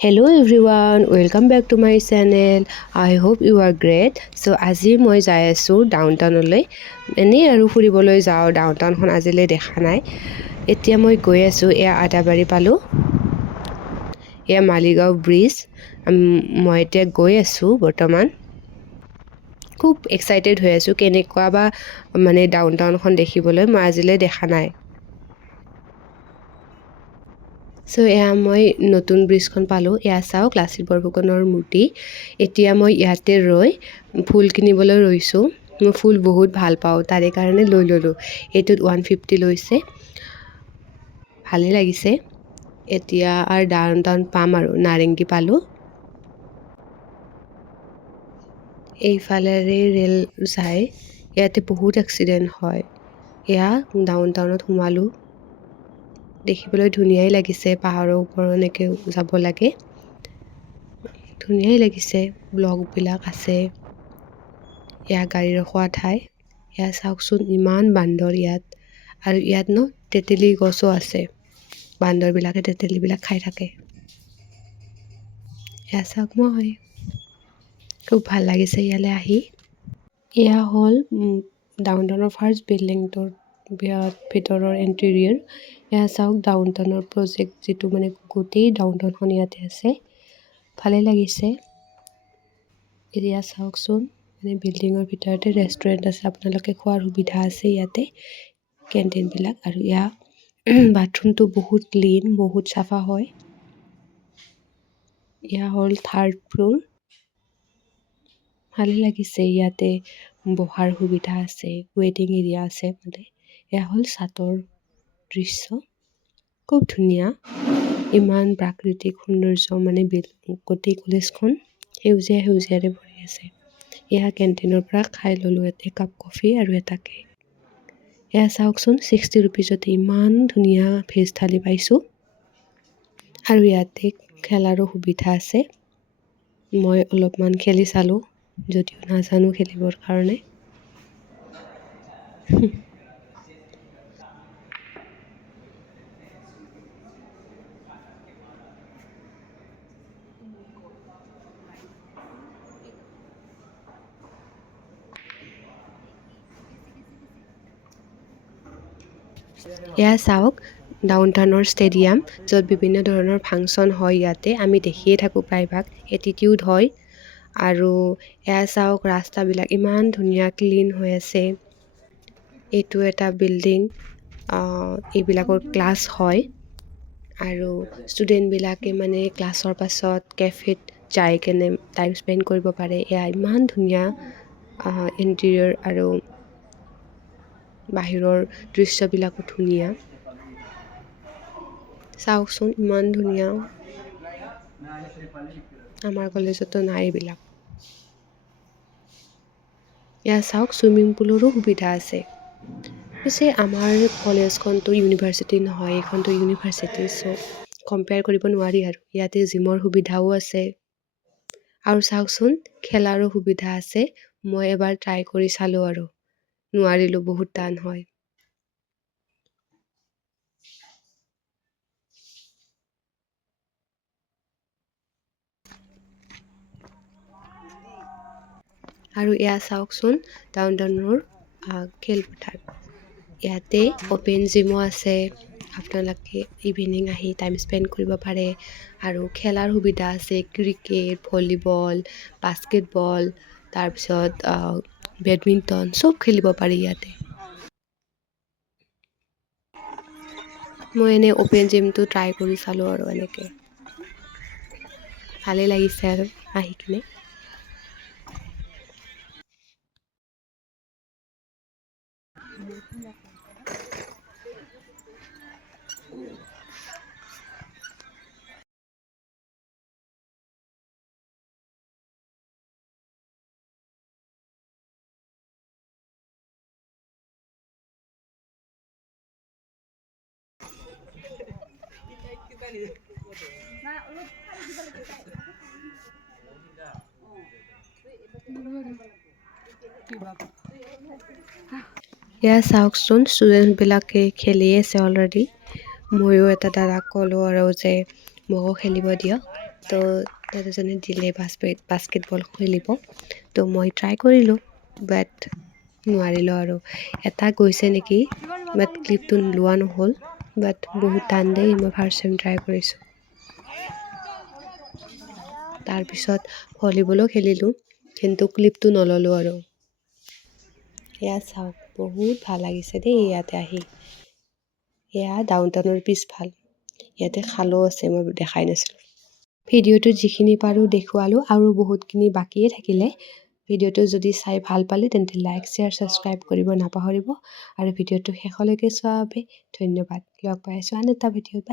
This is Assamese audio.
Hello everyone, welcome back to my channel. I hope you are great. So আজি মই যাই আছো ডাউনটাউনলৈ এনেই আৰু ফুৰিবলৈ যাওঁ ডাউনটাউনখন আজিলৈ দেখা নাই এতিয়া মই গৈ আছো এয়া আদাবাৰী পালো এয়া মালিগাঁও ব্ৰিজ মই এতিয়া গৈ আছো বৰ্তমান খুব এক্সাইটেড হৈ আছো কেনেকুৱা বা মানে ডাউনটাউনখন দেখিবলৈ মই আজিলৈ দেখা নাই সো এয়া মই নতুন ব্ৰিজখন পালোঁ এয়া চাওক লাচিত বৰফুকনৰ মূৰ্তি এতিয়া মই ইয়াতে ৰৈ ফুল কিনিবলৈ ৰৈছোঁ মই ফুল বহুত ভাল পাওঁ তাৰে কাৰণে লৈ ল'লোঁ এইটোত 150 লৈছে ভালেই লাগিছে এতিয়া আৰু ডাউনটাউন পাম আৰু নাৰেংগী পালোঁ এইফালেৰে ৰেল যায় ইয়াতে বহুত এক্সিডেণ্ট হয় এয়া ডাউনটাউনত সোমালোঁ দেখিবলৈ ধুনীয়াই লাগিছে পাহাৰৰ ওপৰত এনেকৈ যাব লাগে ধুনীয়াই লাগিছে ব্লকবিলাক আছে এয়া গাড়ী ৰখোৱা ঠাই এয়া চাওকচোন ইমান বান্দৰ ইয়াত আৰু ইয়াত তেতেলী গছো আছে বান্দৰবিলাকে তেতেলীবিলাক খাই থাকে এয়া চাওক মই খুব ভাল লাগিছে ইয়ালৈ আহি এয়া হ'ল ডাউনটাউনৰ ফাৰ্ষ্ট বিল্ডিংটোৰ ভিতৰৰ ইণ্টেৰিয়ৰ এয়া চাওক ডাউনটাউনৰ প্ৰজেক্ট যিটো মানে গোটেই ডাউনটাউনখন ইয়াতে আছে ভালেই লাগিছে এৰিয়া চাওকচোন মানে বিল্ডিঙৰ ভিতৰতে ৰেষ্টুৰেণ্ট আছে আপোনালোকে খোৱাৰ সুবিধা আছে ইয়াতে কেণ্টিনবিলাক আৰু ইয়াৰ বাথৰুমটো বহুত ক্লিন বহুত চাফা হয় এয়া হ'ল থাৰ্ড ফ্ল'ৰ ভালেই লাগিছে ইয়াতে বহাৰ সুবিধা আছে ৱেটিং এৰিয়া আছে মানে এয়া হ'ল ছাতৰ দৃশ্য খুব ধুনীয়া ইমান প্ৰাকৃতিক সৌন্দৰ্য মানে গোটেই কলেজখন সেউজীয়াৰে ভৰি আছে এয়া কেণ্টিনৰ পৰা খাই ল'লোঁ একাপ কফি আৰু এটা কেক এয়া চাওকচোন 60 ৰুপিজতে ইমান ধুনীয়া ভেজ থালি পাইছোঁ আৰু ইয়াতে খেলাৰো সুবিধা আছে মই অলপমান খেলি চালোঁ যদিও নাজানো খেলিবৰ কাৰণে এয়া চাওক ডাউনটাউনৰ ষ্টেডিয়াম য'ত বিভিন্ন ধৰণৰ ফাংচন হয় ইয়াতে আমি দেখিয়ে থাকোঁ প্ৰায়ভাগ এটিটিউড হয় আৰু এয়া চাওক ৰাস্তাবিলাক ইমান ধুনীয়া ক্লিন হৈ আছে এইটো এটা বিল্ডিং এইবিলাকৰ ক্লাছ হয় আৰু ষ্টুডেণ্টবিলাকে মানে ক্লাছৰ পাছত কেফেত যাই কেনে টাইম স্পেণ্ড কৰিব পাৰে এয়া ইমান ধুনীয়া ইণ্টেৰিয়ৰ আৰু বাহিৰৰ দৃশ্যবিলাকো ধুনীয়া চাওকচোন ইমান ধুনীয়া আমাৰ কলেজতো নাই এইবিলাক এয়া চাওক ছুইমিং পুলৰো সুবিধা আছে পিছে আমাৰ কলেজখনতো ইউনিভাৰ্চিটি নহয় এইখনতো ইউনিভাৰ্চিটি চ' কম্পেয়াৰ কৰিব নোৱাৰি আৰু ইয়াতে জিমৰ সুবিধাও আছে আৰু চাওকচোন খেলাৰো সুবিধা আছে মই এবাৰ ট্ৰাই কৰি চালোঁ আৰু নোৱাৰিলোঁ বহুত টান হয় আৰু এয়া চাওকচোন ডাউনটাউনৰ খেলপথাৰ ইয়াতে অ'পেন জিমো আছে আপোনালোকে ইভিনিং আহি টাইম স্পেণ্ড কৰিব পাৰে আৰু খেলাৰ সুবিধা আছে ক্ৰিকেট ভলীবল বাস্কেটবল তাৰপিছত বেডমিণ্টন চব খেলিব পাৰি ইয়াতে মই এনেই অ'পেন জিমটো ট্ৰাই কৰি চালোঁ আৰু এনেকৈ ভালেই লাগিছে আৰু আহি কিনে এয়া চাওকচোন ষ্টুডেণ্টবিলাকে খেলি আছে অলৰেডি ময়ো এটা দাদাক ক'লোঁ আৰু যে মোকো খেলিব দিয়ক। তো দাদাজনে দিলে বাস্কেটবল খেলিব। তো মই ট্ৰাই কৰিলোঁ বাট নোৱাৰিলোঁ আৰু এটা গৈছে নেকি বাট ক্লিপটো লোৱা নহ'ল বাট বহুত টান দেই মই ফাৰ্ষ্ট টাইম ট্ৰাই কৰিছোঁ। তাৰপিছত ভলীবলো খেলিলোঁ কিন্তু ক্লিপটো নল'লোঁ আৰু এয়া চাওক বহুত ভাল লাগিছে দেই ইয়াতে আহি। এয়া ডাউনটাউনৰ পিছফাল ইয়াতে খালো আছে মই দেখাই নাছিলোঁ। ভিডিঅ'টো যিখিনি পাৰোঁ দেখুৱালোঁ আৰু বহুতখিনি বাকীয়ে থাকিলে। ভিডিঅ'টো যদি চাই ভাল পালে তেন্তে লাইক শ্বেয়াৰ ছাবস্ক্ৰাইব কৰিব নাপাহৰিব আৰু ভিডিঅ'টো শেষলৈকে চোৱাৰ বাবে ধন্যবাদ। লগ পাই আছোঁ আন এটা ভিডিঅ'ত।